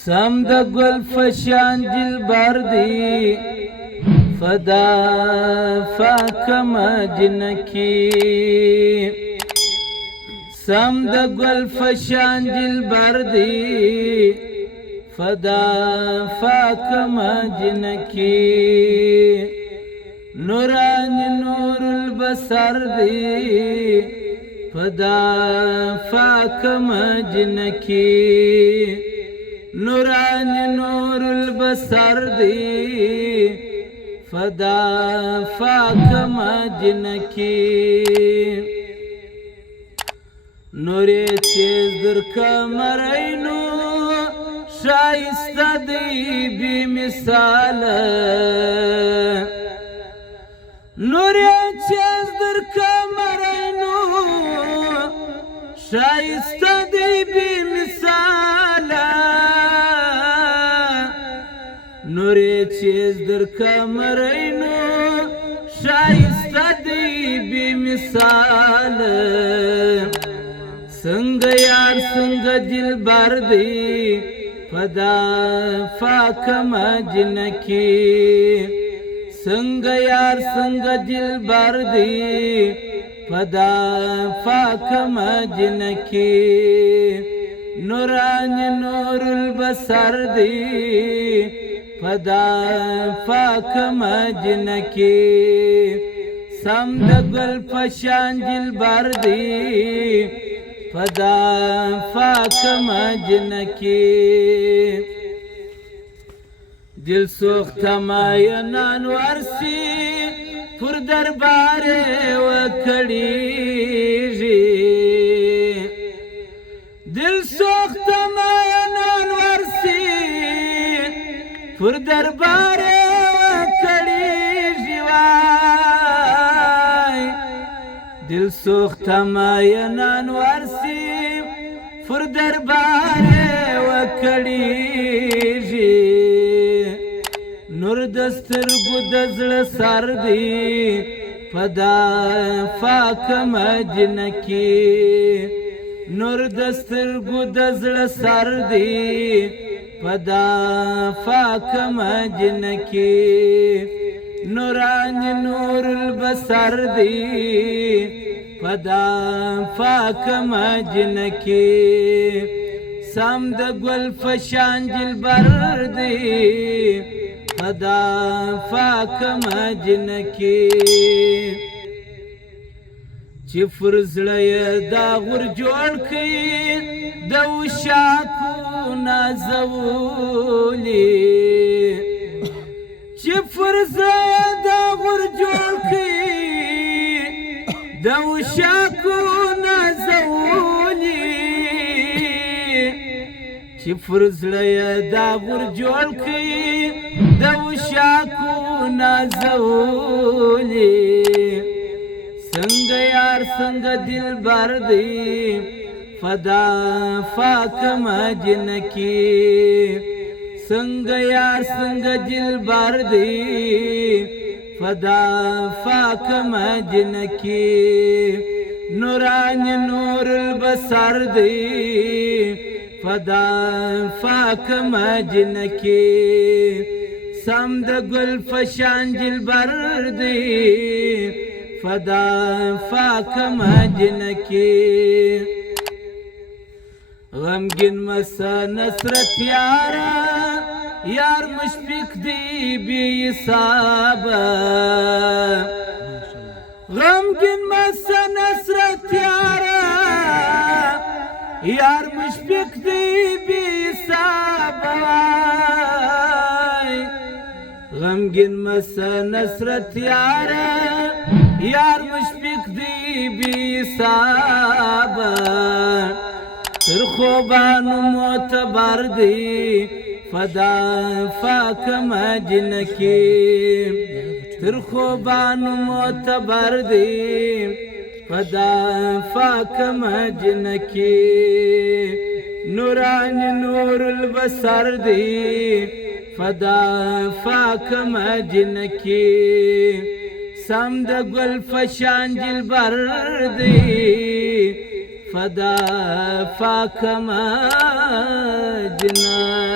سم د ګل فشان دلبر دی فدا فاکم جنکی سم د ګل فشان دلبر دی فدا فاکم جنکی نوران نور البصر دی فدا فاکم جنکی نوران نور البصر دی فدا فاکم جنکی نوری چیز در کمرینو شایسته دی بی مثال نوری چیز در کمرینو شایسته دی بی مثال نوری چیز در کمرینو شایسته دی بی مثال سنگ یار سنگ دلبر دی فدا فاکم جنکی سنگ یار سنگ دلبر دی فدا فاکم جنکی نوران نور البصر دی فدا فاکم جنکی سم د ګل فشان دلبر دی فدا فاکم جنکی دل سوخت ماینان ورسی پر دربار وکړیږي دل سوخت ماینان ورسی پر دربار وکړیږي وای دل سوخت ماینان ورسی پر دربار وکړیږي نور دسترګو د زړه سر دی فدا فاکم جنکی نور دسترګو د زړه سر دی فدا فاکم جنکی نوران نور البصر دی فدا فاکم جنکی سم د ګل فشان دلبر دی فدا فاکم جنکی چې پر زړه یې داغور جوړ کړي د وشاکو نازولي چې پر زړه یې داغور جوړ کړي د وشاکو نازولي چې پر زړه یې داغور جوړ کړي د وشاکو نازولي څنګه یار څنګه دلبر دی فدا فاکم جنکی څنګه یار څنګه دلبر دی فدا فاکم جنکی نوران نور البصر دی فدا فاکم جنکی سم د ګل فشان دلبر دی فدا فاکم جنکی غمگین مسا نصرت یارا یار مشفق دی بی حساب غمگین مسا نصرت یارا یار مشفق دی بی حساب غمگین مسا نصرت یارا یار مشفق دی بی حساب تر خوبانو معتبر دی فدا فاکم جنکی تر خوبانو معتبر دی فدا فاکم جنکی نوران نور البصر دی فدا فاکم جنکی سم د ګل فشان دلبر دی فدا فاکما جنا